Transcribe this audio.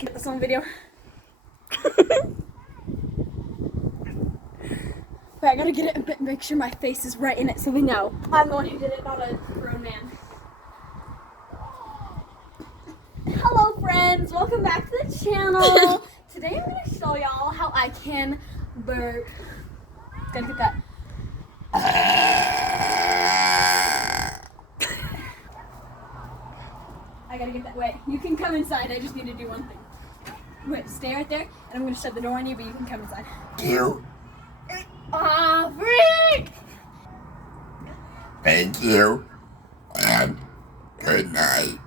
get this on video. Wait, I gotta get it and make sure my face is right in it so we know I'm the one who did it, not a grown man. Hello friends, welcome back to the channel. Today I'm gonna show y'all how I can burp. Gotta get that. I gotta get that. Wait, you can come inside. I just need to do one thing. Wait, stay right there, and I'm gonna shut the door on you, but you can come inside. You. Ah, freak! Thank you. And good night.